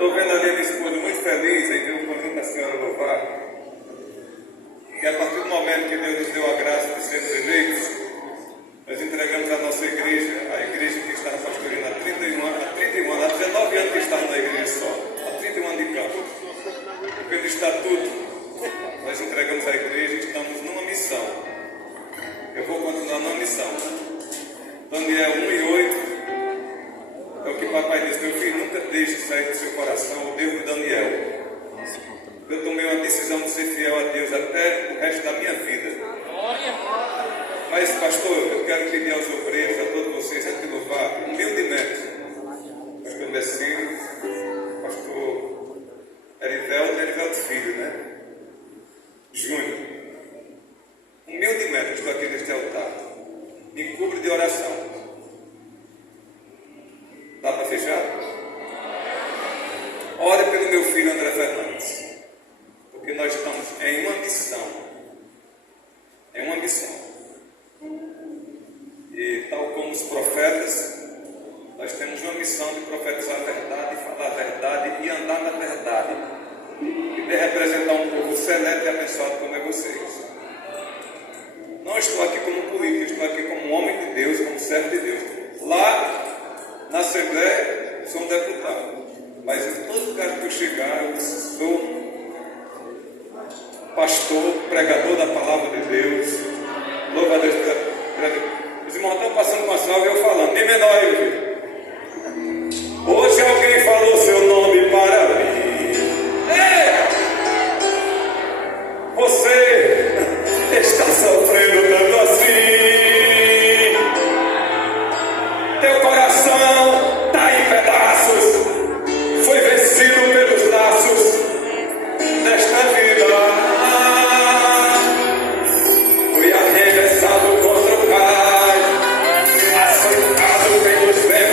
Estou vendo ali a minha esposa muito feliz em ver o conjunto da senhora louvar. E a partir do momento que Deus nos deu a graça de sermos eleitos, nós entregamos a nossa igreja, a igreja que está pastoreando há 31 anos, há 19 anos que está na igreja só, há 31 anos de campo. Pelo estatuto, nós entregamos a igreja e estamos numa missão. Eu vou continuar numa missão. Daniel 1:8 é o que papai diz: meu filho, nunca deixe sair do seu coração o Deus de Daniel. Eu tomei uma decisão de ser fiel a Deus até o resto da minha vida. Mas, pastor, eu quero pedir aos obreiros, a todos vocês, antes de louvar, humildemente, pastor Messino, pastor Erivelto Filho, né? Júnior, humildemente, estou aqui neste altar, me cubro de oração. Dá para fechar? Ore pelo meu filho André Fernandes, porque nós estamos em uma missão. É uma missão. E tal como os profetas, nós temos uma missão de profetizar a verdade, falar a verdade e andar na verdade. E de representar um povo seleto e abençoado como é vocês. Não estou aqui como político, estou aqui como homem de Deus, como servo de Deus. Lá na Assembleia, sou um deputado. Mas em todo lugar que eu chegar, eu sou pastor, pregador da palavra de Deus. Louva a Deus. Os irmãos estão passando com a salva e eu falando. Bem menor aí, filho. Hoje alguém falou seu nome para mim. Ei! Você está sofrendo tanto assim. Teu coração está em pedaços. Foi vencido pelos laços desta vida. Foi arremessado contra o Pai, açoitado pelos ventos.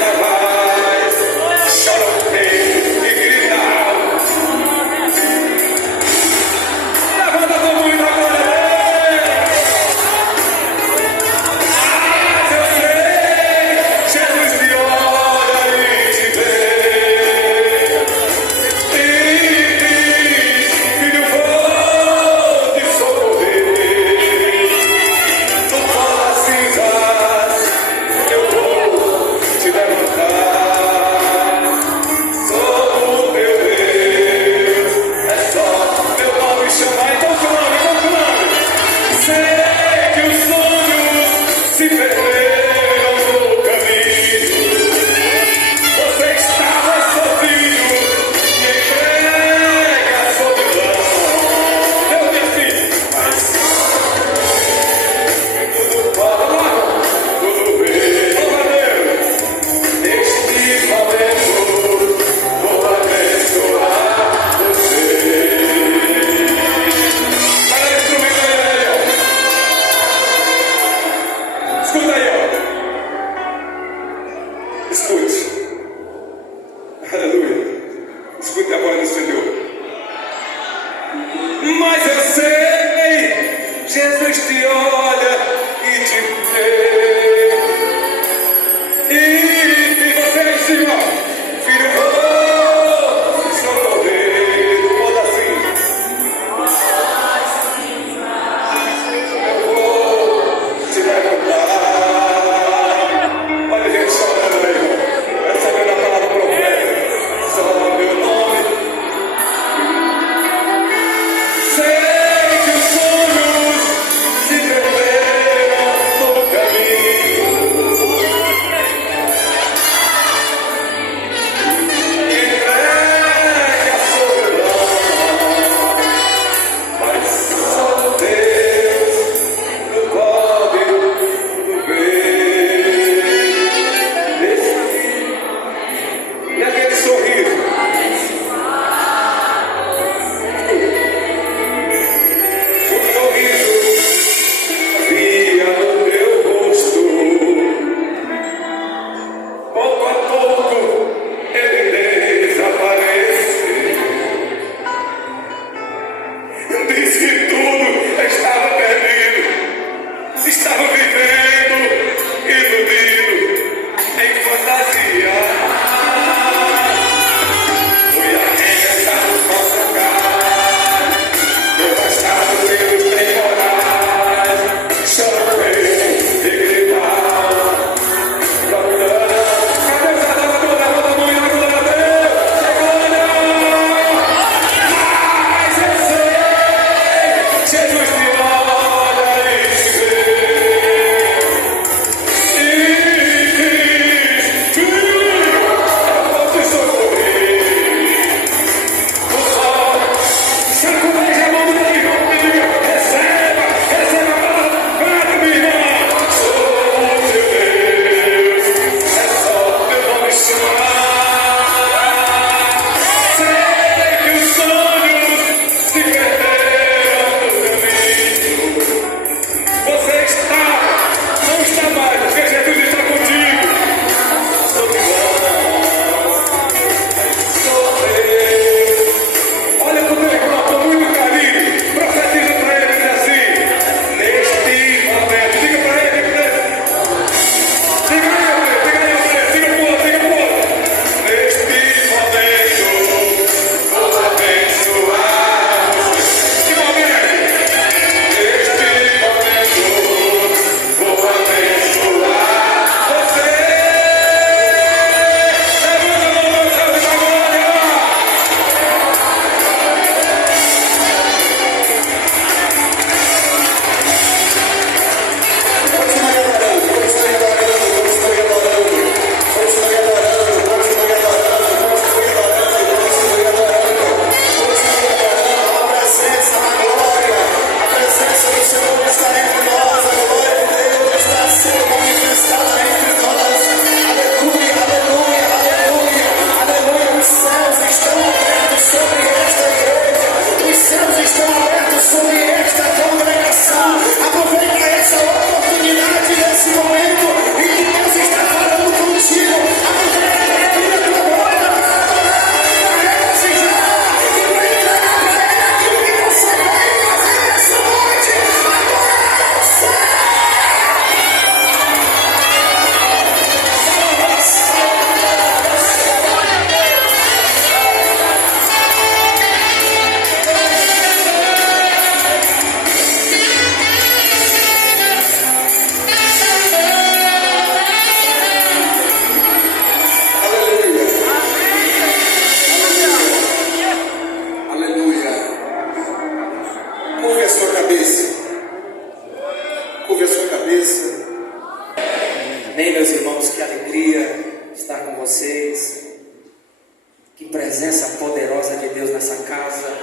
presença poderosa de Deus nessa casa.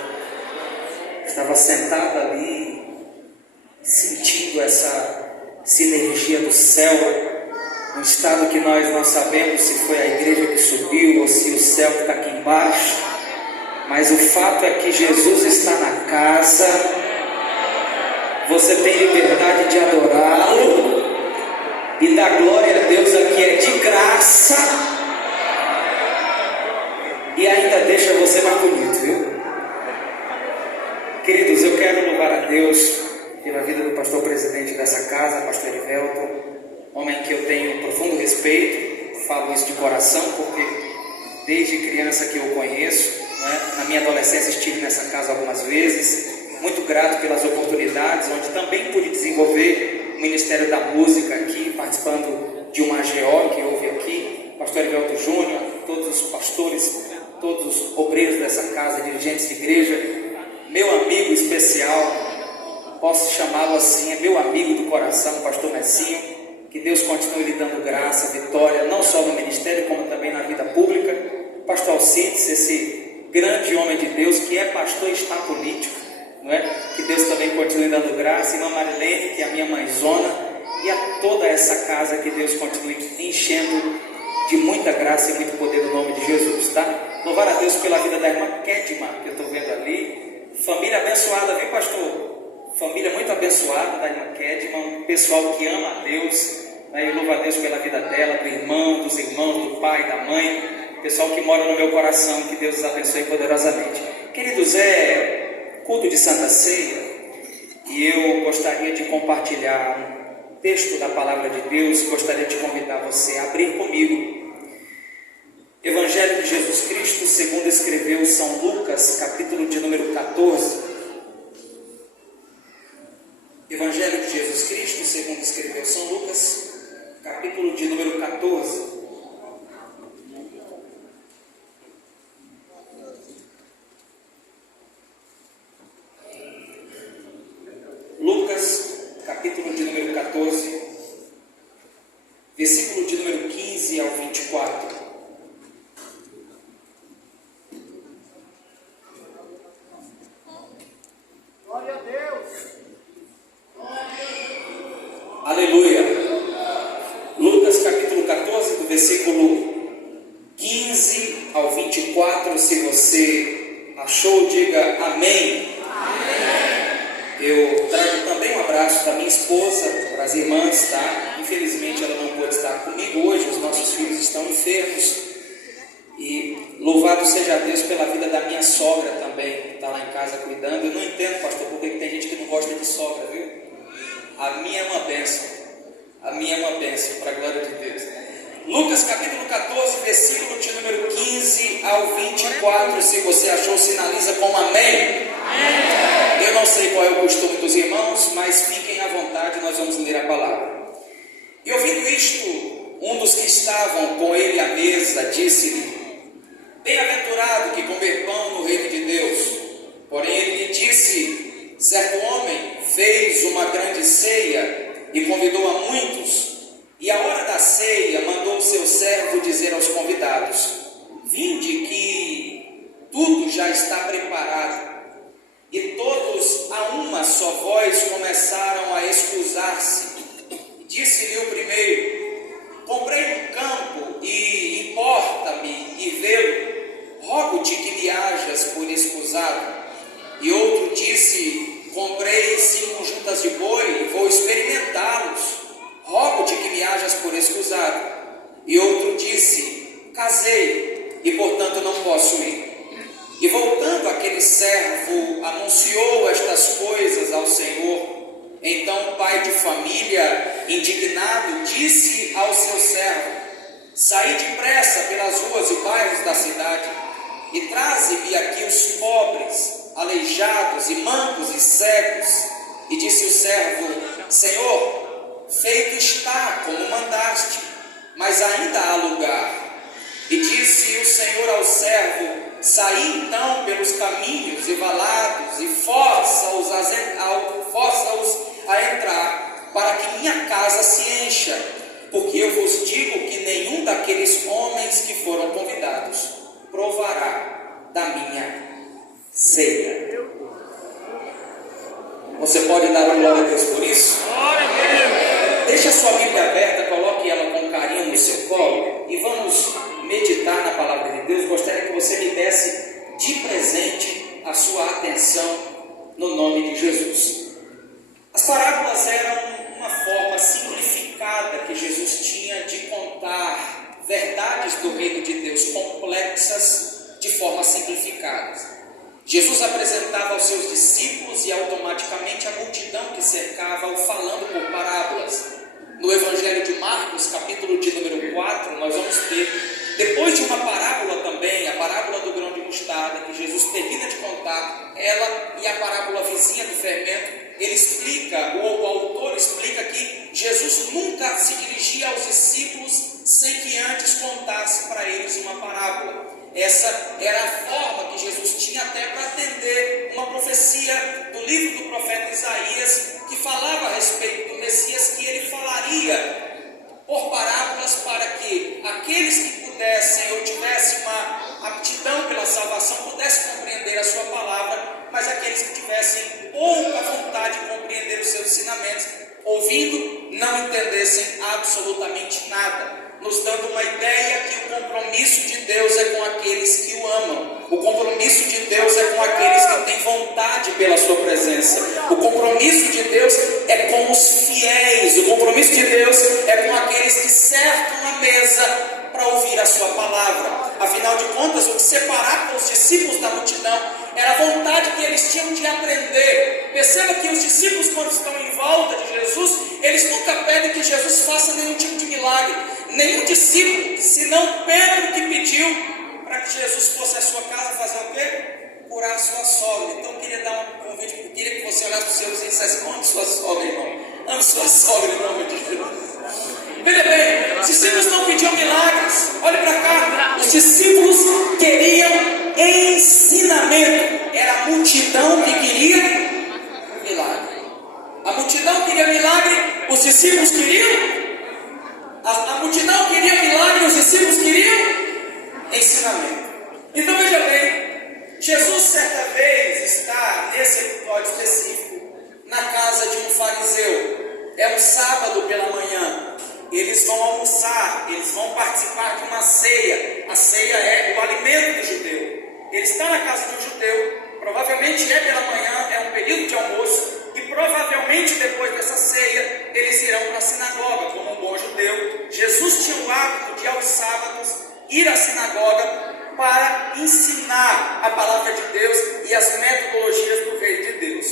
Estava sentado ali, sentindo essa sinergia do céu, um estado que nós não sabemos se foi a igreja que subiu ou se o céu que está aqui embaixo, mas o fato é que Jesus está na casa, você tem liberdade de adorá-lo, e dar glória a Deus aqui é de graça, e ainda deixa você mais bonito, viu? Queridos, eu quero louvar a Deus pela vida do pastor presidente dessa casa, pastor Erivelton, homem que eu tenho profundo respeito, falo isso de coração, porque desde criança que eu conheço, né? Na minha adolescência estive nessa casa algumas vezes, muito grato pelas oportunidades, onde também pude desenvolver o Ministério da Música aqui, participando de uma AGO que houve aqui, pastor Erivelton Júnior, todos os pastores, todos os obreiros dessa casa, dirigentes de igreja, meu amigo especial, posso chamá-lo assim, é meu amigo do coração, pastor Messinho, que Deus continue lhe dando graça, vitória, não só no ministério, como também na vida pública. Pastor Alcides, esse grande homem de Deus, que é pastor e está político, não é? Que Deus também continue dando graça. Irmã Marilene, que é a minha mãezona, e a toda essa casa, que Deus continue enchendo de muita graça e muito poder no nome de Jesus, tá? Louvar a Deus pela vida da irmã Kedma, que eu estou vendo ali. Família abençoada, viu, pastor? Família muito abençoada da irmã Kedma, um pessoal que ama a Deus, né? Eu louvo a Deus pela vida dela, do irmão, dos irmãos, do pai, da mãe, pessoal que mora no meu coração, que Deus os abençoe poderosamente. Queridos, é culto de Santa Ceia, e eu gostaria de compartilhar um texto da palavra de Deus. Gostaria de convidar você a abrir comigo Evangelho de Jesus Cristo segundo escreveu São Lucas, capítulo de número 14. Evangelho de Jesus Cristo segundo escreveu São Lucas, capítulo de número 14. Lucas, capítulo de número 14, versículo de número 15 ao 24. Aleluia. Lucas capítulo 14, do versículo 15 ao 24. Se você achou, diga amém. Amém. Eu trago também um abraço da minha esposa para as irmãs, tá? Infelizmente ela não pôde estar comigo hoje, os nossos filhos estão enfermos. E louvado seja Deus pela vida da minha sogra também, que está lá em casa cuidando. Eu não entendo, pastor, porque tem gente que não gosta de sogra, viu? A minha é uma bênção. A minha é uma bênção, para a glória de Deus. Lucas capítulo 14, versículo de número 15 ao 24. Se você achou, sinaliza com amém. Amém. Eu não sei qual é o costume dos irmãos, mas fiquem à vontade, nós vamos ler a palavra. E ouvindo isto, um dos que estavam com ele à mesa disse-lhe: bem-aventurado que comer pão no reino de Deus. Porém ele lhe disse: certo homem fez uma grande ceia e convidou a muitos, e à hora da ceia mandou o seu servo dizer aos convidados: vinde que tudo já está preparado. E todos a uma só voz começaram a excusar-se. Disse-lhe o primeiro: comprei um campo e importa-me ir vê-lo, rogo-te que me hajas por escusado. E outro disse: comprei 5 juntas de boi e vou experimentá-los, rogo-te que me hajas por escusado. E outro disse: casei e portanto não posso ir. E voltando aquele servo anunciou estas coisas ao Senhor. Então o pai de família, indignado, disse ao seu servo: saí depressa pelas ruas e bairros da cidade e traze-me aqui os pobres, aleijados e mancos e cegos. E disse o servo: Senhor, feito está como mandaste, mas ainda há lugar. E disse o Senhor ao servo: saí então pelos caminhos e valados e força-os a entrar, para que minha casa se encha, porque eu vos digo que nenhum daqueles homens que foram convidados provará da minha ceia. Você pode dar uma glória a Deus por isso? Deixe a sua Bíblia aberta, coloque ela com carinho no seu colo e vamos meditar na palavra de Deus. Gostaria que você me desse de presente a sua atenção no nome de Jesus. As parábolas eram uma forma simplificada que Jesus tinha de contar verdades do reino de Deus complexas de forma simplificada. Jesus apresentava aos seus discípulos e automaticamente a multidão que cercava-o falando por parábolas. No Evangelho de Marcos, capítulo de número 4, nós vamos ter, depois de uma parábola também, a parábola do grão de mostarda, que Jesus termina de contar, ela e a parábola vizinha do fermento, ele explica, ou o autor explica que Jesus nunca se dirigia aos discípulos sem que antes contasse para eles uma parábola. Essa era a forma que Jesus tinha até para atender uma profecia do livro do profeta Isaías, que falava a respeito do Messias, que ele falaria por parábolas para que aqueles que pudessem ou tivessem uma aptidão pela salvação pudessem compreender a sua palavra, mas aqueles que tivessem pouca vontade de compreender os seus ensinamentos, ouvindo, não entendessem absolutamente nada, nos dando uma ideia que o compromisso de Deus é com aqueles que o amam. O compromisso de Deus é com aqueles que têm vontade pela sua presença. O compromisso de Deus é com os fiéis. O compromisso de Deus é com aqueles que cercam a mesa para ouvir a sua palavra. Afinal de contas, o que separava os discípulos da multidão era a vontade que eles tinham de aprender. Perceba que os discípulos, quando estão em volta de Jesus, eles nunca pedem que Jesus faça nenhum tipo de milagre. Nenhum discípulo, senão Pedro, que pediu para que Jesus fosse à sua casa fazer o quê? Curar a sua sogra. Então eu queria dar um convite, eu queria que você olhasse para o seu vizinho e dissesse: ame sua sogra, irmão. Ame sua sogra em nome de Jesus. Veja bem, os discípulos não pediam milagres. Olhe para cá. Os discípulos queriam ensinamento. Era a multidão que queria milagre. A multidão queria milagre, os discípulos queriam. A multidão queria milagre, os discípulos queriam ensinamento. Então veja bem, Jesus certa vez está, nesse episódio específico, na casa de um fariseu. É um sábado pela manhã. Eles vão almoçar, eles vão participar de uma ceia. A ceia é o alimento do judeu. Ele está na casa de um judeu, provavelmente é pela manhã, é um período de almoço, e provavelmente depois dessa ceia, eles irão para a sinagoga, como um bom judeu. Jesus tinha o hábito de, aos sábados, ir à sinagoga para ensinar a palavra de Deus e as metodologias do reino de Deus.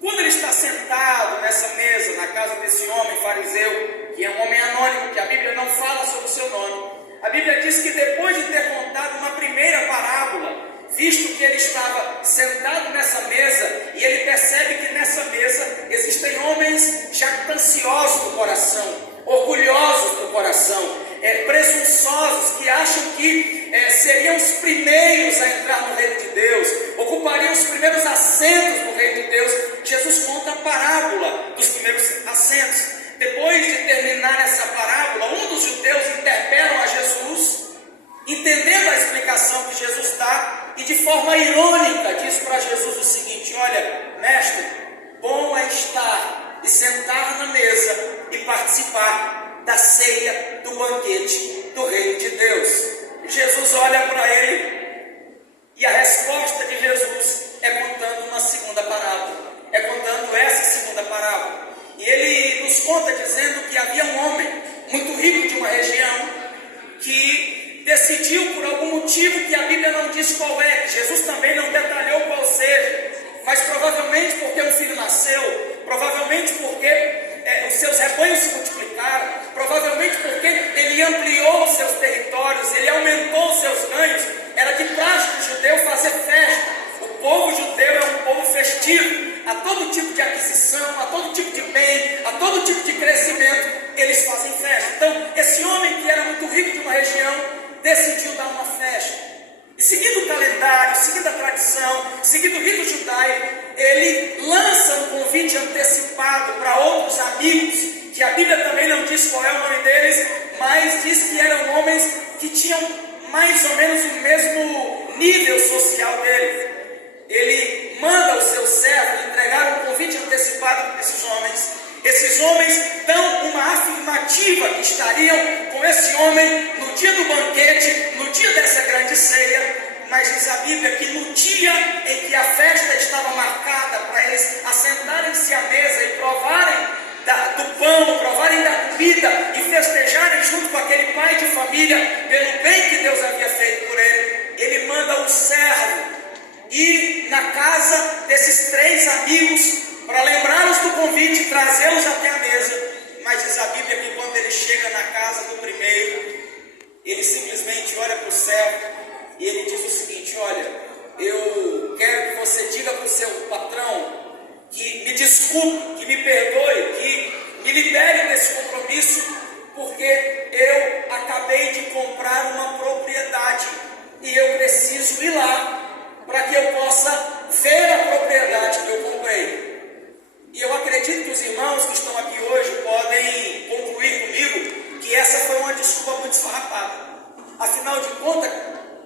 Quando ele está sentado nessa mesa, na casa desse homem fariseu, que é um homem anônimo, que a Bíblia não fala sobre o seu nome, a Bíblia diz que depois de ter contado uma primeira parábola, visto que ele estava sentado nessa mesa, e ele percebe que nessa mesa existem homens jactanciosos do coração, orgulhosos do coração, presunçosos, que acham que seriam os primeiros a entrar no reino de Deus, ocupariam os primeiros assentos no reino de Deus. Jesus conta a parábola dos primeiros assentos. Depois de terminar essa parábola, um dos judeus interpelam a Jesus, entendendo a explicação que Jesus dá, e de forma irônica diz para Jesus o seguinte: olha, mestre, bom é estar e sentar na mesa e participar da ceia do banquete do reino de Deus. Jesus olha para ele, e a resposta de Jesus é contando uma segunda parábola, é contando essa segunda parábola. E ele nos conta dizendo que havia um homem muito rico de uma região que decidiu, por algum motivo que a Bíblia não diz qual é, que Jesus também não detalhou qual seja, mas provavelmente porque um filho nasceu, provavelmente porque os seus rebanhos se multiplicaram, provavelmente porque ele ampliou os seus territórios, ele aumentou os seus ganhos. Era de prática o judeu fazer festa. O povo judeu é um povo festivo. A todo tipo de aquisição, a todo tipo de bem, a todo tipo de crescimento, eles fazem festa. Então, esse homem que era muito rico de uma região, decidiu dar uma festa. E seguindo o calendário, seguindo a tradição, seguindo o rito judaico, ele lança um convite antecipado para outros amigos, que a Bíblia também não diz qual é o nome deles, mas diz que eram homens que tinham mais ou menos o mesmo nível social social dele. Ele manda o seu servo entregar um convite antecipado para esses homens. Esses homens dão uma afirmativa que estariam com esse homem no dia do banquete, no dia dessa grande ceia. Mas diz a Bíblia que no dia em que a festa estava marcada para eles assentarem-se à mesa e provarem do pão, provarem da comida e festejarem junto com aquele pai de família pelo bem que Deus havia feito por ele, ele manda um servo ir na casa desses 3 amigos para lembrá-los do convite e trazê-los até a mesa. Mas diz a Bíblia que quando ele chega na casa do primeiro, ele simplesmente olha para o servo e ele diz o seguinte: olha, eu quero que você diga para o seu patrão que me desculpe, que me perdoe, que me libere desse compromisso, porque eu acabei de comprar uma propriedade e eu preciso ir lá para que eu possa ver a propriedade que eu comprei. E eu acredito que os irmãos que estão aqui hoje podem concluir comigo que essa foi uma desculpa muito esfarrapada. Afinal de contas,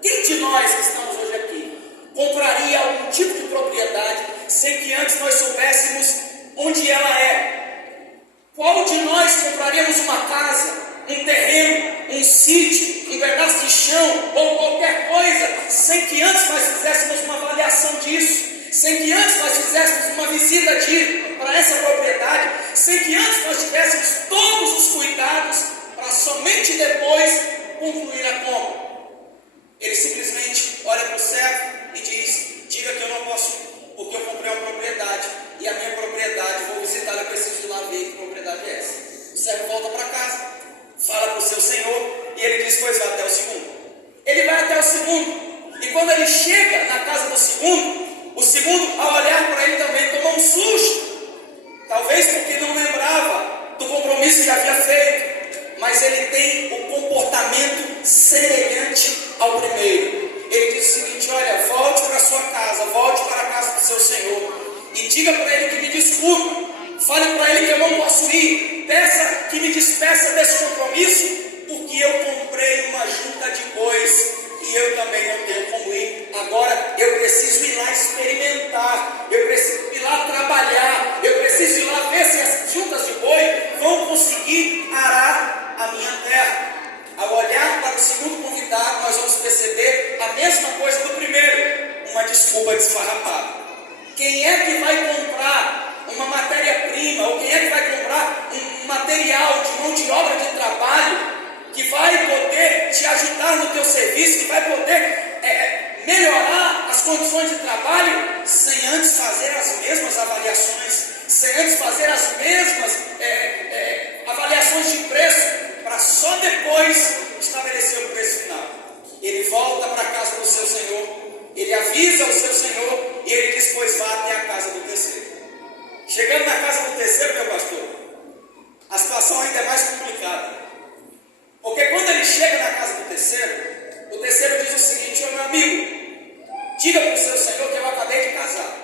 quem de nós que estamos hoje aqui compraria algum tipo de propriedade sem que antes nós soubéssemos onde ela é? Qual de nós compraríamos uma casa, um terreno, um sítio, um pedaço de chão ou qualquer coisa sem que antes nós fizéssemos uma avaliação disso? Sem que antes nós fizéssemos uma visita para essa propriedade, sem que antes nós tivéssemos todos os cuidados para somente depois concluir a compra? Ele simplesmente olha para o servo e diz: diga que eu não posso, porque eu comprei uma propriedade e a minha propriedade, vou visitar, eu preciso ir lá ver que propriedade é essa. O servo volta para casa, fala para o seu senhor e ele diz: pois vai até o segundo. Ele vai até o segundo, e quando ele chega na casa do segundo, o segundo, ao olhar para ele, também tomou um susto, talvez porque não lembrava do compromisso que havia feito, mas ele tem um comportamento semelhante ao primeiro. Ele diz o seguinte: olha, volte para a sua casa, volte para a casa do seu senhor e diga para ele que me desculpe, fale para ele que eu não posso ir, peça que me despeça desse compromisso, porque eu comprei uma junta de bois e eu também não tenho como ir. Agora eu preciso ir lá experimentar, eu preciso ir lá trabalhar, eu preciso ir lá ver se as juntas de boi vão conseguir arar a minha terra. Ao olhar para o segundo convidado, nós vamos perceber a mesma coisa do primeiro, uma desculpa desfarrapada. Quem é que vai comprar uma matéria-prima, ou quem é que vai comprar um material de mão de obra de trabalho que vai poder te ajudar no teu serviço, que vai poder melhorar as condições de trabalho, sem antes fazer as mesmas avaliações, sem antes fazer as mesmas avaliações de preço, para só depois estabelecer o preço final? Ele volta para a casa do seu senhor, ele avisa o seu senhor e ele diz: pois vá até a casa do terceiro. Chegando na casa do terceiro, meu pastor, a situação ainda é mais complicada, porque quando ele chega na casa do terceiro, o terceiro diz o seguinte: ô meu amigo, diga para o seu senhor que eu acabei de casar,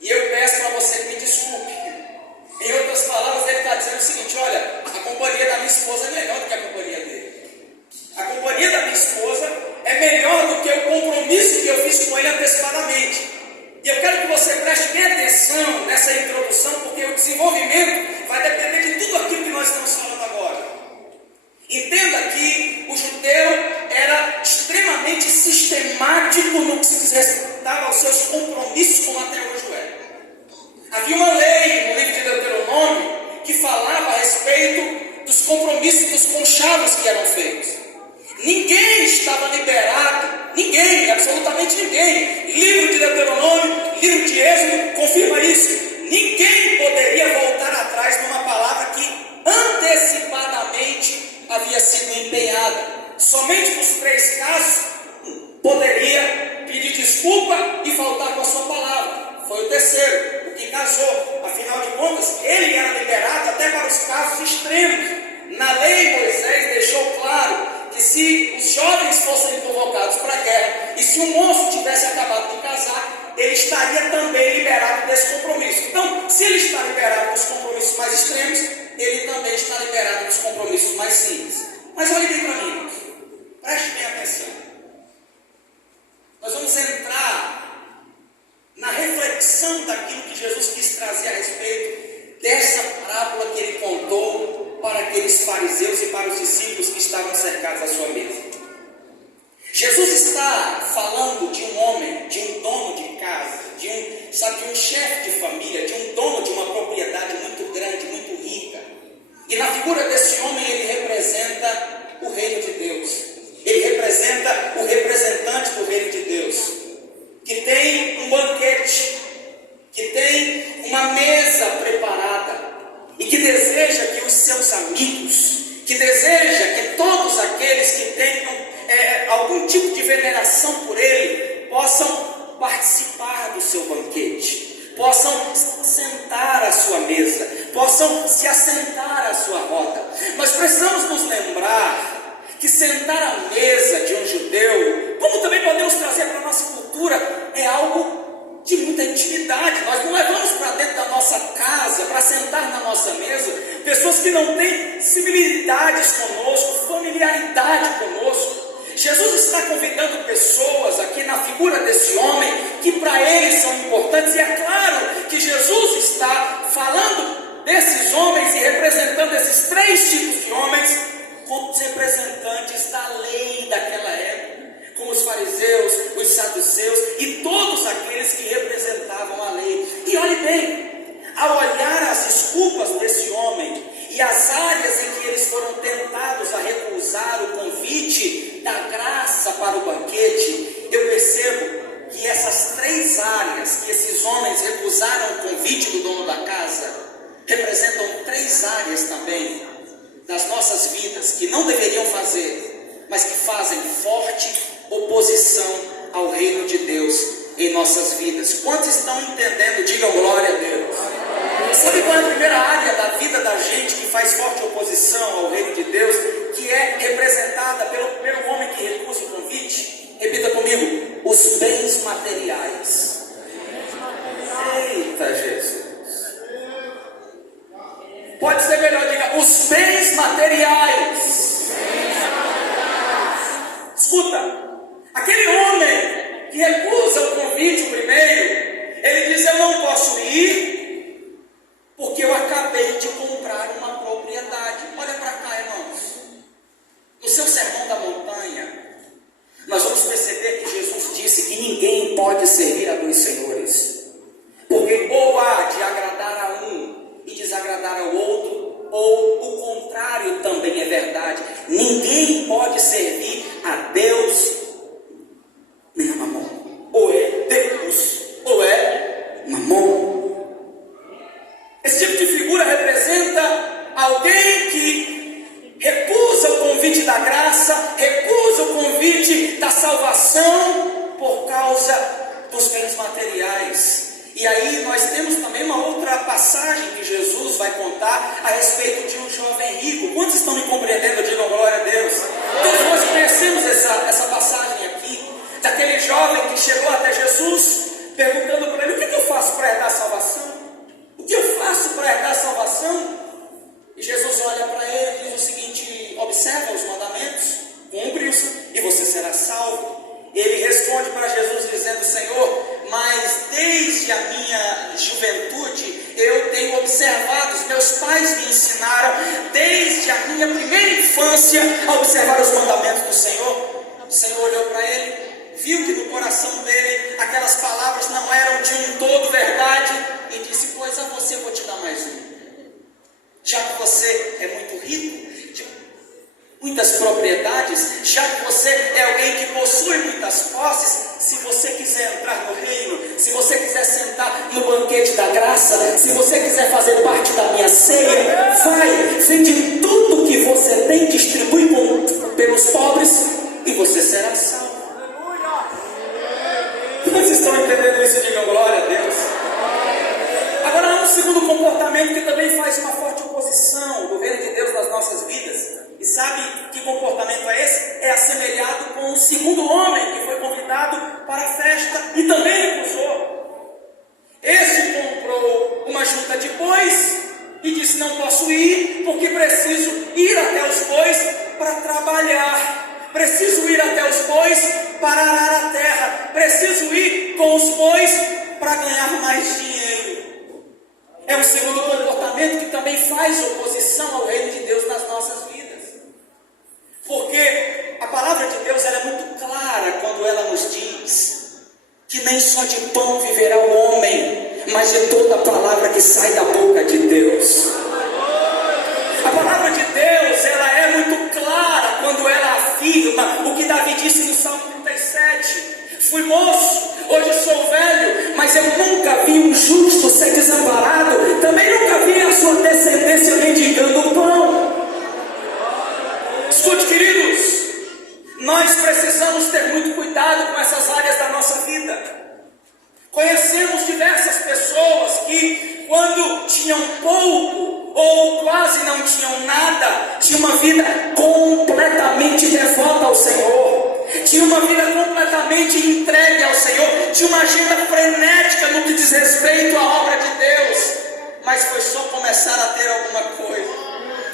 e eu peço para você que me desculpe. Em outras palavras, ele está dizendo o seguinte: olha, a companhia da minha esposa é melhor do que a companhia dele. A companhia da minha esposa é melhor do que o compromisso que eu fiz com ele antecipadamente. E eu quero que você preste bem atenção nessa introdução, porque o desenvolvimento vai depender de tudo aquilo que nós estamos falando agora. Entenda que o judeu era extremamente sistemático no que se diz respeito aos seus compromissos, como até hoje é. Havia uma lei no livro de Deuteronômio que falava a respeito dos compromissos, dos conchavos que eram feitos. Ninguém estava liberado, ninguém, absolutamente ninguém. Livro de Deuteronômio, livro de Êxodo confirma isso. Ninguém poderia voltar atrás numa palavra que antecipadamente havia sido empenhada. Somente nos 3 casos poderia pedir desculpa e faltar com a sua palavra. Foi o terceiro, o que casou. Afinal de contas, ele era liberado até para os casos extremos. Na lei, Moisés deixou claro que se os jovens fossem convocados para a guerra e se o moço tivesse acabado de casar, ele estaria também liberado desse compromisso. Então, se ele está liberado dos compromissos mais extremos, ele também está liberado dos compromissos mais simples. Mas olhe bem para mim, irmãos. Preste bem aqueles que tenham algum tipo de veneração por ele possam participar do seu banquete, possam sentar à sua mesa, possam se assentar à sua roda. Mas precisamos nos lembrar que sentar à mesa de um judeu, como também podemos trazer para a nossa cultura, é algo de muita intimidade. Nós não levamos para dentro da nossa casa, para sentar na nossa mesa, pessoas que não têm similitudes conosco, familiaridade conosco. Jesus está convidando pessoas aqui na figura desse homem, que para eles são importantes, e é claro que Jesus está falando desses homens e representando esses três tipos de homens como os representantes da lei daquela época, como os fariseus, os saduceus e todos aqueles que representavam a lei. E olhe bem, ao olhar as desculpas desse homem e as áreas em que eles foram tentados a recusar o convite da graça para o banquete, eu percebo que essas três áreas que esses homens recusaram o convite do dono da casa representam três áreas também das nossas vidas que não deveriam fazer, mas que fazem forte oposição ao reino de Deus em nossas vidas. Quantos estão entendendo? Digam glória a Deus. Sabe qual é a primeira área da vida da gente que faz forte oposição ao reino de Deus, que é representada pelo primeiro homem que recusa o convite? Repita comigo: os bens materiais. Eita Jesus! Pode ser melhor, diga: os bens materiais. Escuta, aquele homem que recusa o convite, o primeiro, ele diz: eu não posso ir porque eu acabei de comprar uma propriedade. Olha para cá, irmãos. No seu sermão da montanha, nós vamos perceber que Jesus disse que ninguém pode servir a dois senhores, porque ou há de agradar a um e desagradar ao outro, ou o contrário também é verdade. Ninguém pode servir a Deus nem a Mamon. Ou é Deus ou é Mamon. Esse tipo de figura representa alguém que recusa o convite da graça, recusa o convite da salvação por causa dos bens materiais. E aí nós temos também uma outra passagem que Jesus vai contar a respeito de um jovem rico. Quantos estão me compreendendo? Digam glória a Deus. Todos nós conhecemos essa passagem aqui, daquele jovem que chegou até Jesus, perguntando para ele: o que eu faço para herdar a salvação? O que eu faço para herdar a salvação? E Jesus olha para ele e diz o seguinte: observa os mandamentos, cumpre-os e você será salvo. Ele responde para Jesus dizendo: Senhor, mas desde a minha juventude eu tenho observado, os meus pais me ensinaram, desde a minha primeira infância, a observar os mandamentos do Senhor. O Senhor olhou para ele, viu que no coração dele aquelas palavras não eram de um todo verdade, e disse: pois a você eu vou te dar mais um. Já que você é muito rico, de muitas propriedades, já que você é alguém que possui muitas posses, se você quiser entrar no reino, se você quiser sentar no banquete da graça, se você quiser fazer parte da minha ceia, vai, vende tudo que você tem, distribui pelos pobres e você será salvo. Vocês estão entendendo isso? Digam glória a Deus. Agora há um segundo comportamento que também faz uma forte oposição do reino de Deus nas nossas vidas. E sabe que comportamento é esse? É assemelhado com o segundo homem que foi convidado para a festa e também recusou. Esse comprou uma junta de bois e disse: não posso ir porque preciso ir até os bois para trabalhar. Preciso ir até os bois para arar a terra. Preciso ir com os bois para ganhar mais dinheiro. É um segundo comportamento que também faz oposição ao reino de Deus nas nossas vidas. Porque a palavra de Deus ela é muito clara quando ela nos diz que nem só de pão viverá o homem, mas de toda a palavra que sai da boca de Deus. A palavra de Deus ela é muito clara quando ela afirma o que Davi disse no Salmo 37. Fui moço, hoje sou velho, mas eu nunca vi um justo ser desamparado, também nunca vi a sua descendência mendigando o pão. Escute, queridos, Nós precisamos ter muito cuidado com essas áreas da nossa vida. Conhecemos diversas pessoas que, quando tinham pouco ou quase não tinham nada, tinham uma vida completamente devota ao Senhor, tinha uma vida completamente entregue ao Senhor, tinha uma agenda frenética no que diz respeito à obra de Deus, mas foi só começar a ter alguma coisa,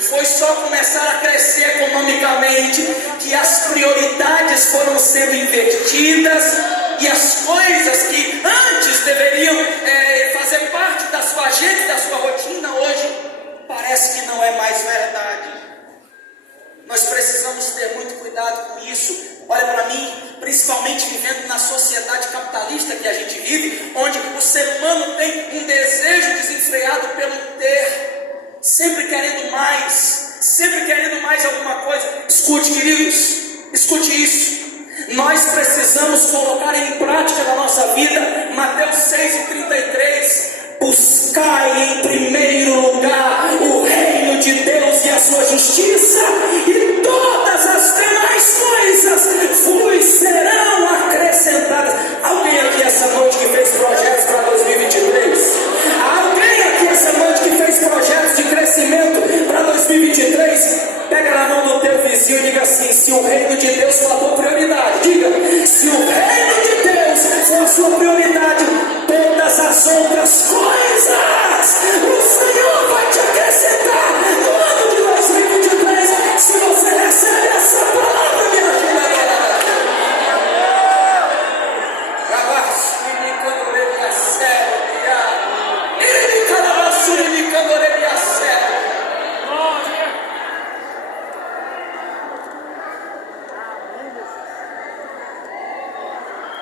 foi só começar a crescer economicamente, que as prioridades foram sendo invertidas, e as coisas que antes deveriam fazer parte da sua agenda, da sua rotina, hoje parece que não é mais verdade. Nós precisamos ter muito cuidado com isso. Olha para mim, principalmente vivendo na sociedade capitalista que a gente vive, onde o ser humano tem um desejo desenfreado pelo ter, sempre querendo mais alguma coisa. Escute, queridos, escute isso. Nós precisamos colocar em prática na nossa vida Mateus 6,33. Buscai em primeiro lugar o reino de Deus e a sua justiça, e todas as demais coisas vos serão acrescentadas. Alguém aqui essa noite que fez projetos para 2023? Alguém aqui essa noite que fez projetos de crescimento para 2023? Pega na mão do teu vizinho e diga assim: se o reino de Deus for a tua prioridade, diga, se o reino de Deus for a sua prioridade, todas as outras coisas o Senhor vai te acrescentar no ano de 2023. Se você recebe essa palavra, minha filha,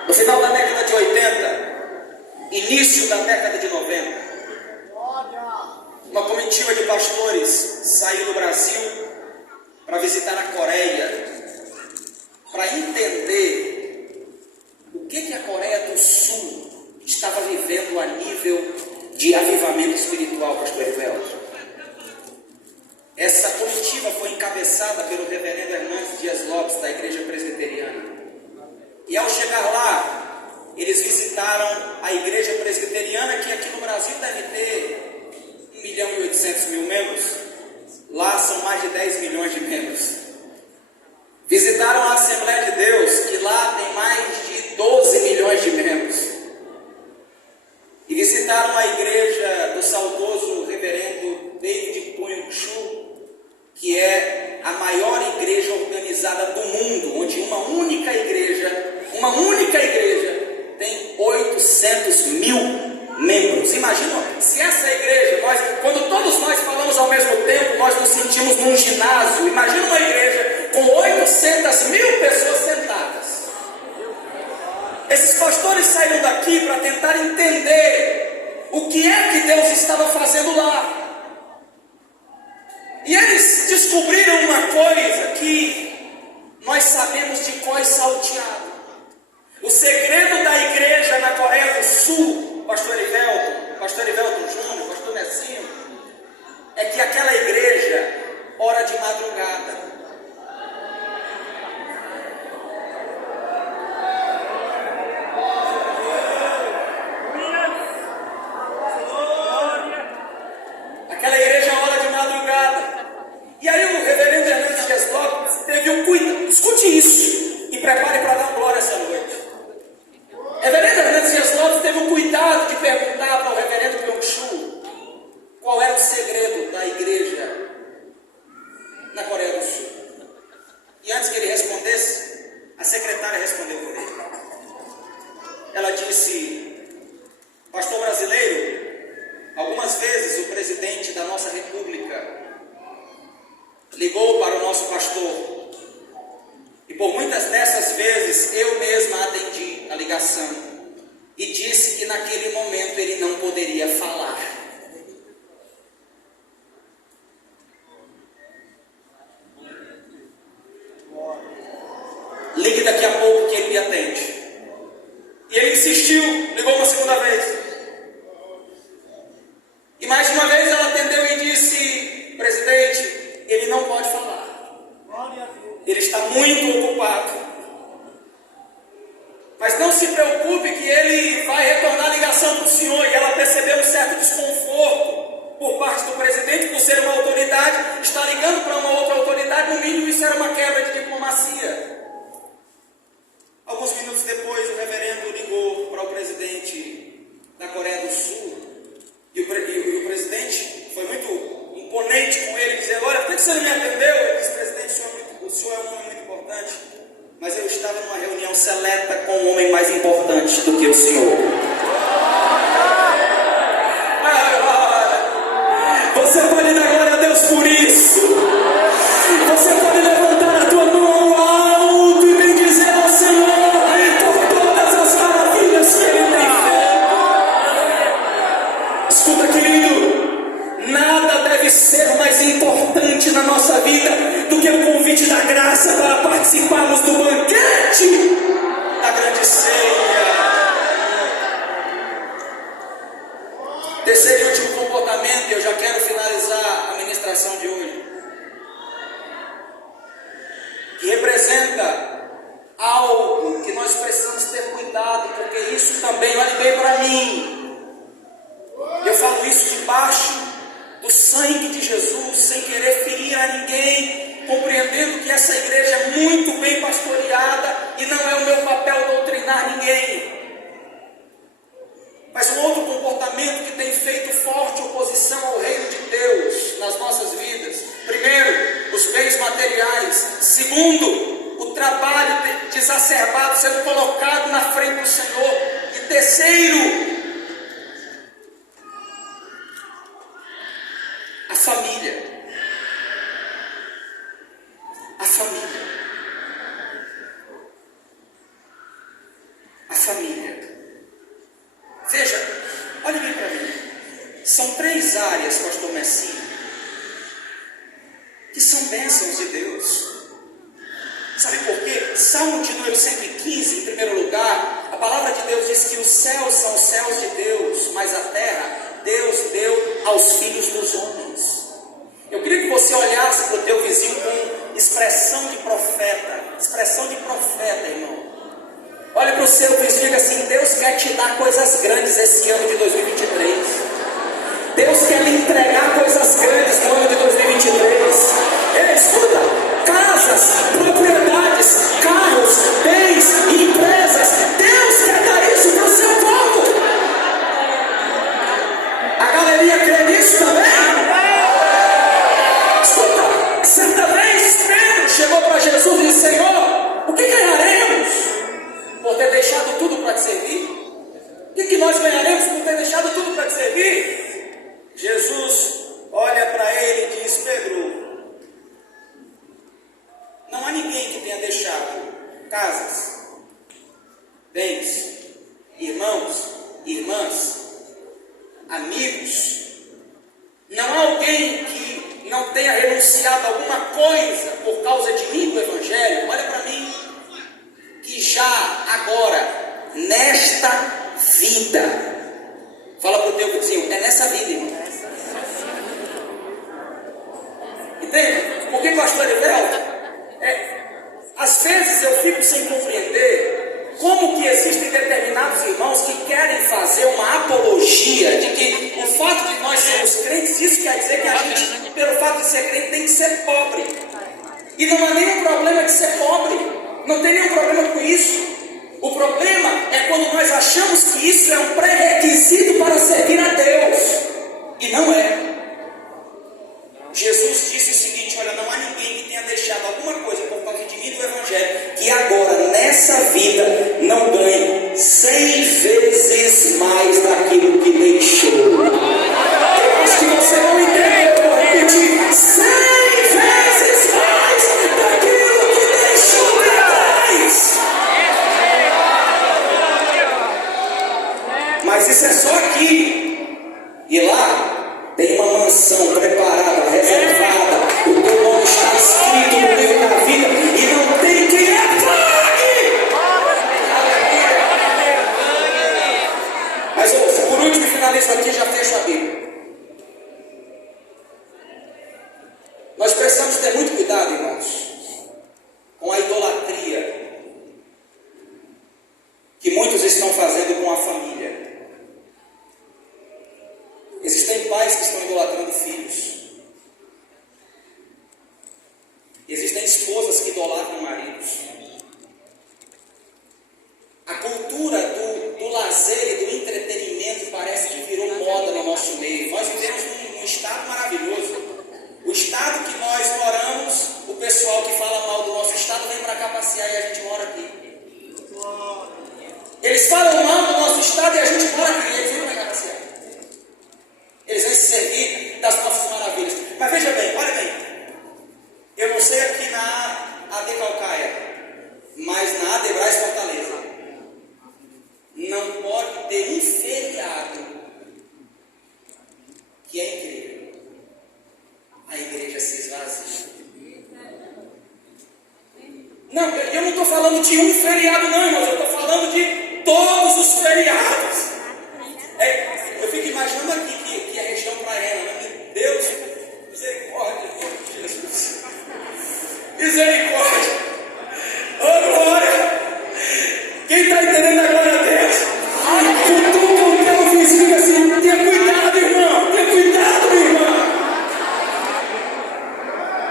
no final da década de 80, início da década de 90, uma comitiva de pastores saiu do Brasil para visitar a Coreia, para entender o que a Coreia do Sul estava vivendo a nível de avivamento espiritual, pastor Evelto. Essa comitiva foi encabeçada pelo reverendo Hernandes Dias Lopes, da Igreja Presbiteriana. E ao chegar lá, eles visitaram a Igreja Presbiteriana, que aqui no Brasil deve ter 1.800.000 membros. Lá são mais de 10 milhões de membros. Visitaram a Assembleia de Deus, que lá tem mais de 12 milhões de membros. E visitaram a igreja do saudoso reverendo David Poing Chu, que é a maior igreja organizada do mundo, onde uma única igreja tem 800.000 membros. Imagina, se essa igreja, quando todos nós falamos ao mesmo tempo, nós nos sentimos num ginásio. Imagina uma igreja com 800.000 pessoas sentadas. Esses pastores saíram daqui para tentar entender o que é que Deus estava fazendo lá. E eles descobriram uma coisa que nós sabemos de cor salteado. O segredo da igreja na Coreia do Sul, pastor Evelto Júnior, pastor Messinho, é que aquela igreja ora de madrugada. Aquela igreja ora de madrugada. E aí o reverendo Hernandes Dias Lopes teve um cuidado. Escute isso e prepare para dar glória essa noite. Reverendo Hernandes Dias Lopes teve o cuidado de perguntar para o reverendo Poing Chu qual era o segredo da igreja na Coreia do Sul. E antes que ele respondesse, a secretária respondeu por ele. Ela disse: pastor brasileiro, algumas vezes o presidente da nossa república ligou para o nosso pastor, e por muitas dessas vezes eu mesma atendi a ligação e disse que naquele momento ele não poderia falar. Ligue daqui a pouco que ele me atende. E ele insistiu, ligou uma segunda vez. E mais uma vez ela atendeu e disse: presidente, ele não pode falar. Ele está muito ocupado. importante, mas eu estava numa reunião seleta com um homem mais importante do que o senhor. Você pode dar glória a Deus por isso. Você pode levantar a tua mão alto e bendizer ao Senhor por todas as maravilhas que Ele tem feito. Escuta, querido, nada deve ser mais importante na nossa vida do que o convite da graça para participarmos do banquete da grande ceia. Terceiro e último comportamento, e eu já quero finalizar a ministração de hoje, que representa algo que nós precisamos ter cuidado, porque isso também, olhe bem para mim, eu falo isso debaixo do sangue de Jesus, sem querer ferir a ninguém, compreendendo que essa igreja é muito bem pastoreada e não é o meu papel doutrinar ninguém. Mas um outro comportamento que tem feito forte oposição ao reino de Deus nas nossas vidas: primeiro, os bens materiais; segundo, o trabalho desacerbado sendo colocado na frente do Senhor; e terceiro, a família. A família. A família. Veja, olhe bem para mim. São 3 áreas, pastor Messinho, que são bênçãos de Deus. Sabe por quê? Salmo de número 115, em primeiro lugar, a palavra de Deus diz que os céus são os céus de Deus, mas a terra Deus deu aos filhos dos homens. Eu queria que você olhasse para o teu vizinho com expressão de profeta, irmão. Olha para o seu vizinho e diga assim: Deus quer te dar coisas grandes esse ano de 2023. Deus quer lhe entregar coisas grandes no ano de 2023. Escuta, casas, propriedades, carros, bens, empresas. Deus quer dar isso para o seu povo. A galeria crê nisso também? Escuta, certa vez Pedro chegou para Jesus e disse: Senhor, o que ganharemos por ter deixado tudo para te servir? O que nós ganharemos por ter deixado tudo para te servir? Jesus olha para ele e diz: Pedro, não há ninguém que tenha deixado casas, bens, irmãos, irmãs, amigos. Não há alguém que não tenha renunciado a alguma coisa por causa de mim, do Evangelho. Olha para mim, que já agora, nesta vida, fala para o teu vizinho, é nessa vida, irmão. Entende? Por que, pastor Erivelto? Às vezes eu fico sem compreender como que existem determinados irmãos que querem fazer uma apologia de que o fato de nós sermos crentes, isso quer dizer que a gente, pelo fato de ser crente, tem que ser pobre. E não há nenhum problema de ser pobre. Não tem nenhum problema com isso. O problema é quando nós achamos que isso é um pré-requisito para servir a Deus. E não é. Jesus disse o seguinte: olha, não há ninguém que tenha deixado alguma coisa por causa de mim do Evangelho, que agora, nessa vida, não ganhe 100 vezes mais daquilo que deixou. Eu acho que você não entendeu, eu vou repetir: 100 vezes mais daquilo que deixou para trás. Mas isso é só aqui. E lá tem uma mansão preparada, reservada. O teu nome está escrito no livro da vida e não tem quem apague. Mas ouça, por último, finalizo aqui, já fecho a Bíblia. Nós precisamos ter muito cuidado, irmãos, com a idolatria que muitos estão fazendo com a família. Existem pais que estão idolatrando filhos. Existem esposas que idolatram maridos. A cultura do lazer e do entretenimento parece que virou moda no nosso meio. Nós vivemos num estado maravilhoso. O estado que nós moramos, o pessoal que fala mal do nosso estado vem para cá para Canaciá e a gente mora aqui. Eles falam mal do nosso estado e a gente mora aqui. Eles vêm para Canaciá. Eles vêm se servir das nossas maravilhas. Mas veja bem, olha bem. Eu não sei aqui na AD Calcaia, mas na Adebras Fortaleza não pode ter um feriado que é incrível. A igreja se esvazia. Não, eu não estou falando de um feriado não, irmãos. Eu estou falando de todos os feriados. Eu fico imaginando aqui que a região praiana, meu Deus, misericórdia, Jesus. Misericórdia. Oh, glória. Quem está entendendo a glória a Deus? Cutuca o teu vizinho assim, tenha cuidado, irmão. Tenha cuidado, meu irmão.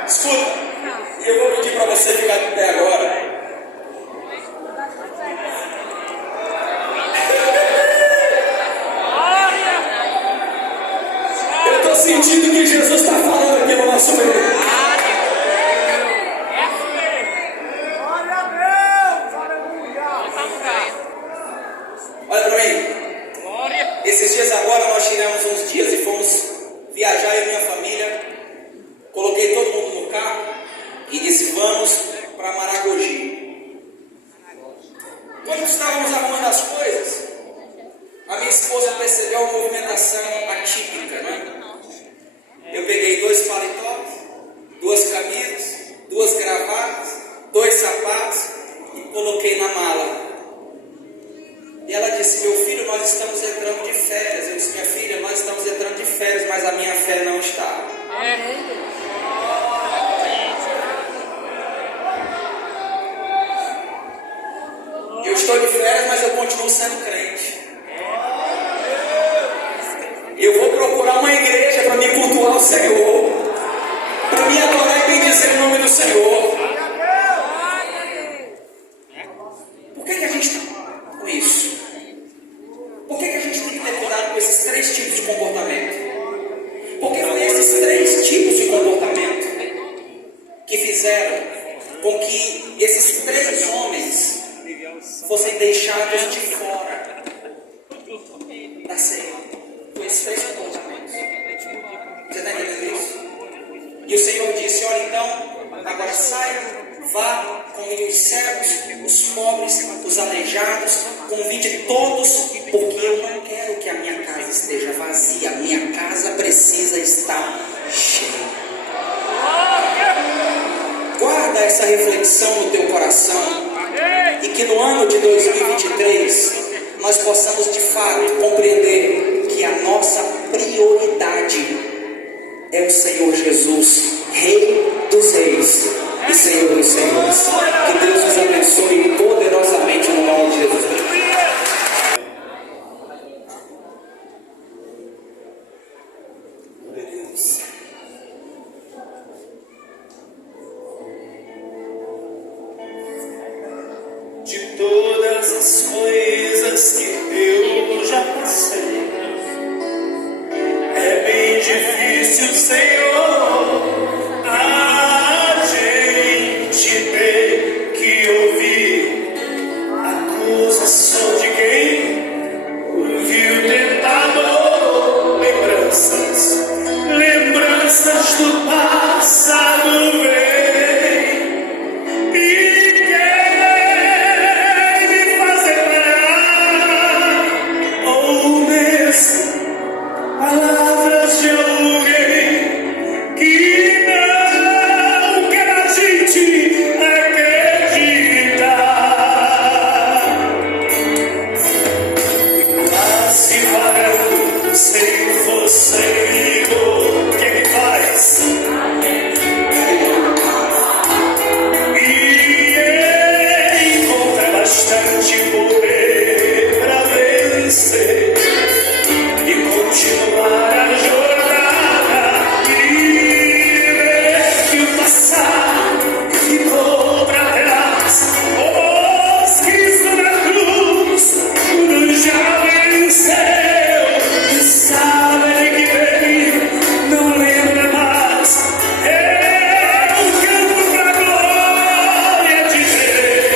Escuta. E eu vou pedir para você ficar de pé agora. Eu estou sentindo que Jesus está falando aqui no nosso meio. Olha para mim. Esses dias agora nós tiramos uns dias e fomos viajar, eu e minha família. Coloquei todo mundo no carro e disse: vamos para Maragogi. Quando estávamos arrumando as coisas, a minha esposa percebeu uma movimentação atípica, né? Eu peguei 2 paletós, 2 camisas, 2 gravatas, 2 sapatos e coloquei na mala. E ela disse: meu filho, nós estamos entrando de férias. Eu disse: minha filha, nós estamos entrando de férias, mas a minha fé não está. Eu estou de férias, mas eu continuo sendo crente. Eu vou procurar uma igreja para me cultuar o Senhor, para me adorar e bendizer o nome do Senhor. Por que a gente está com isso? Por que a gente tem que ter cuidado com esses 3 tipos de comportamento? Porque foi esses 3 tipos de comportamento que fizeram com que esses 3 homens fossem deixados de fora da ceia. Foi esses 3 comportamentos. Você está entendendo isso? E o Senhor disse: olha, então, agora saia, vá, convide os cegos, os pobres, os aleijados, convide todos, porque eu não quero que a minha casa esteja vazia. A minha casa precisa estar cheia. Guarda essa reflexão no teu coração e que no ano de 2023 nós possamos de fato compreender que a nossa prioridade é o Senhor Jesus, Rei dos Reis e Senhor dos Senhores. Que Deus nos abençoe poderosamente no nome de Jesus. De todas as coisas que eu já passei, é bem difícil, Senhor, a gente ter que ouvir acusação de quem viu tentador. Lembranças do passado vem e quer me fazer parar, ou mesmo palavras de alguém que não quer a gente acreditar. Mas se varando sem você, o que ele faz? E encontra bastante poder para vencer e continuar a jornada e ver que o passado ficou para trás. Oh, Cristo na cruz, tudo já venceu. E sabe que vem, não lembra mais. Eu canto pra glória de Deus.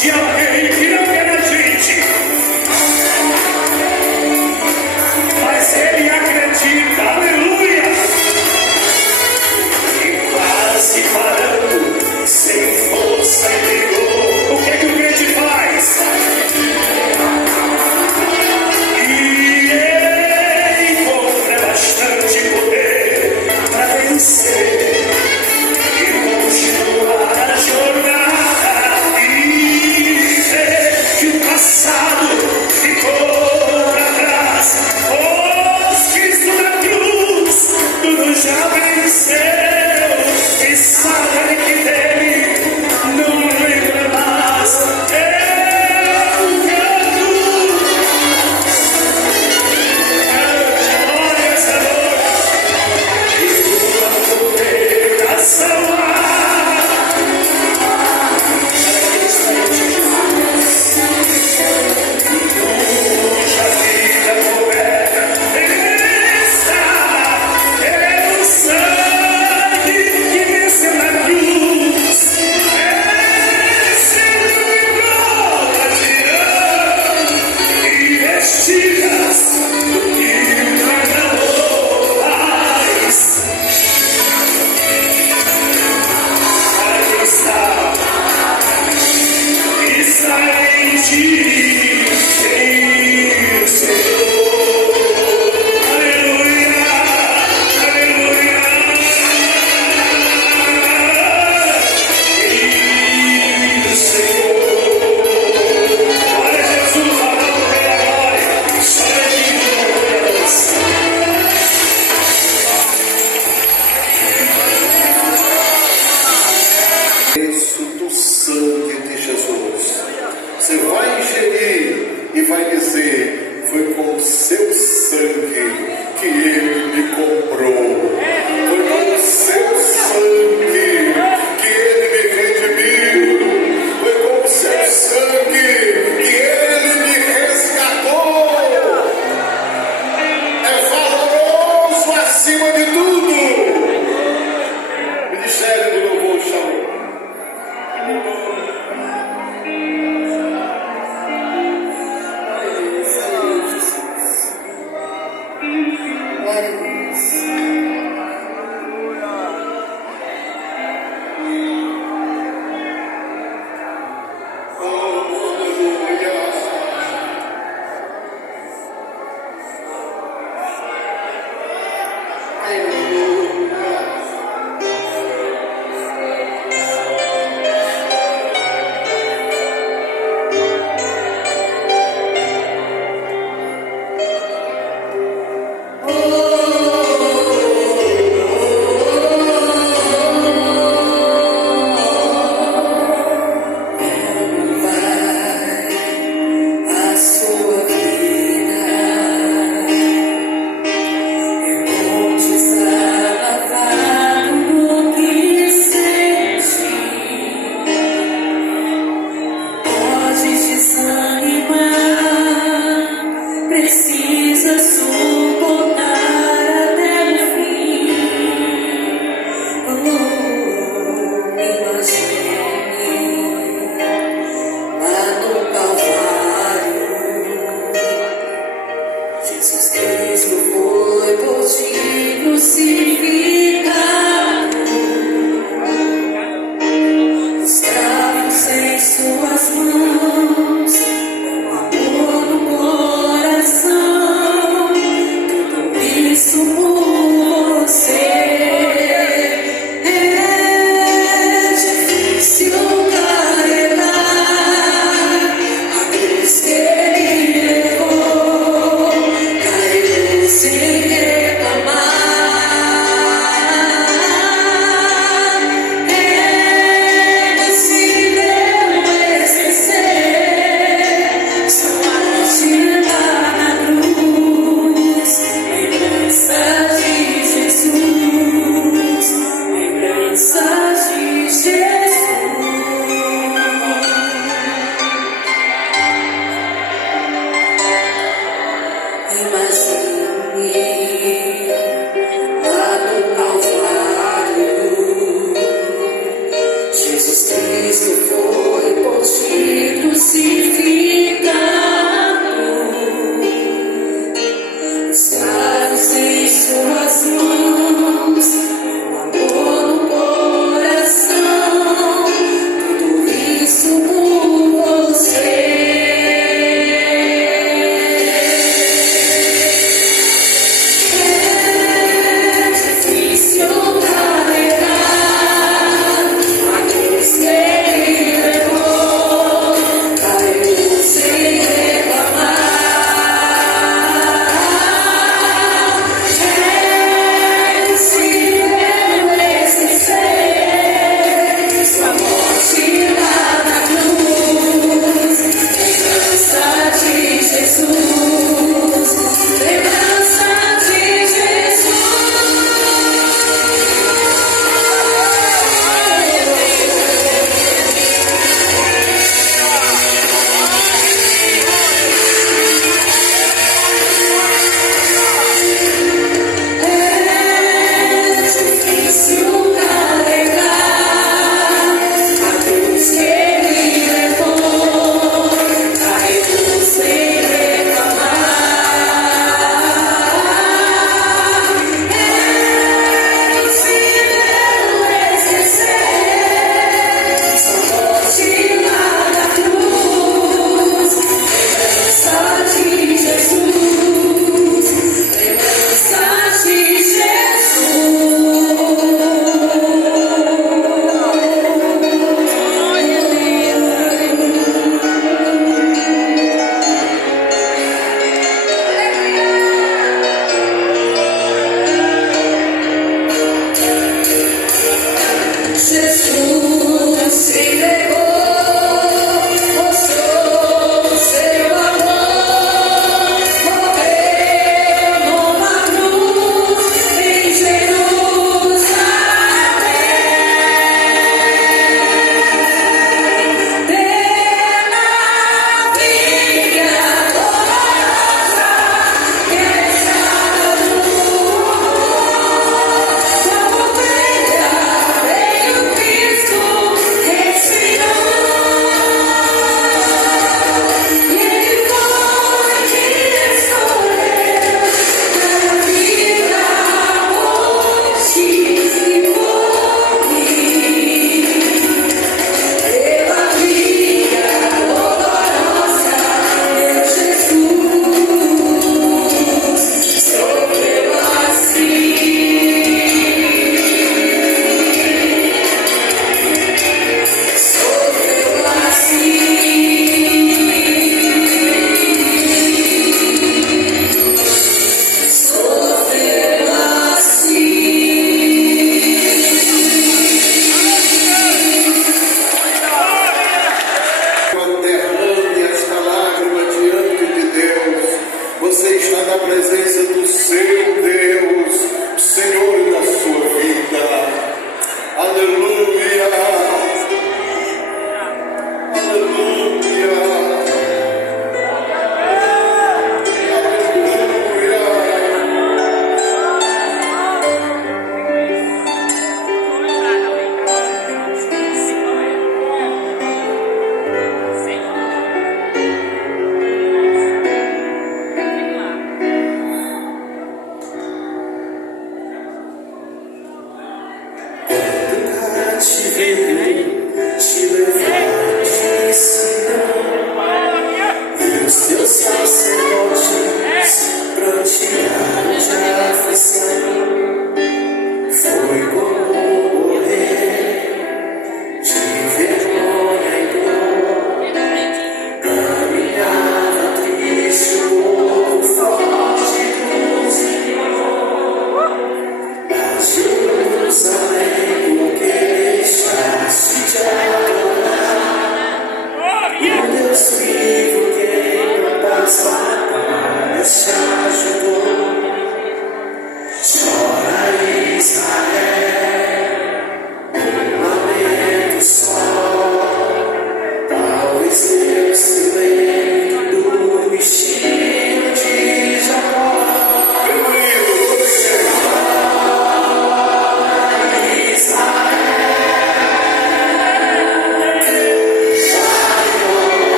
de alguém que não é da gente, mas ele acredita, aleluia, e quase parando, sem força e vigor, o que é que o crente faz? E ele encontra bastante poder para vencer e continuar a jornada. E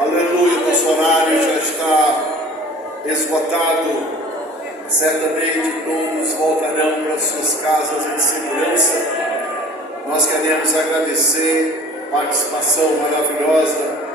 Aleluia, nosso horário já está esgotado. Certamente todos voltarão para suas casas em segurança. Nós queremos agradecer a participação maravilhosa